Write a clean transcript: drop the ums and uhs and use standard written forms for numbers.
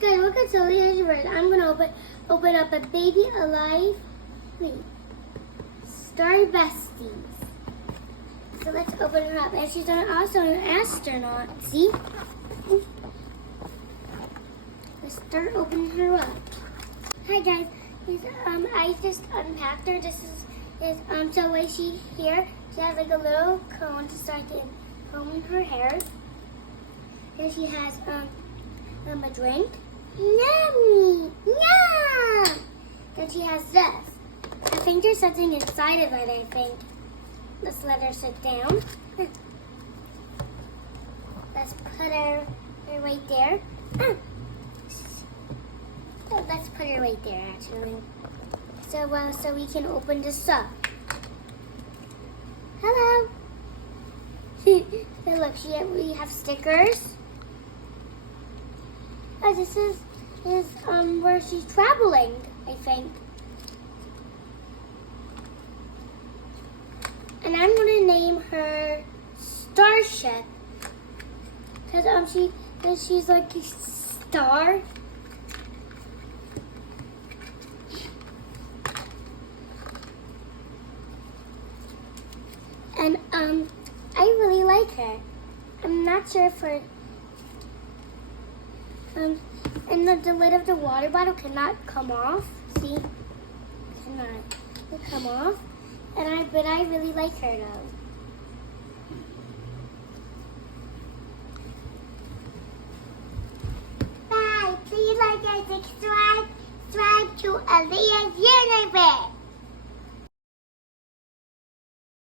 Guys, look at Sophia's word. I'm gonna open up a baby alive. Wait. Star besties. So let's open her up. And she's also an astronaut. See? Let's start opening her up. Hi guys. I just unpacked her. This is so when she here, she has like a little cone to start to comb her hair. Here she has a drink. Yummy! Yum! Then she has this. I think there's something inside of it, I think. Let's let her sit down. Let's put her right there. Oh, let's put her right there, actually. So we can open this up. Hello. Hey, look, we have stickers. Oh, this is where she's traveling, I think. And I'm gonna name her Starship, because she's like a star. And I really like her. I'm not sure if her and the lid of the water bottle cannot come off. See, cannot come off. But I really like her though. Bye. Please like and subscribe to Aaliyah's Universe.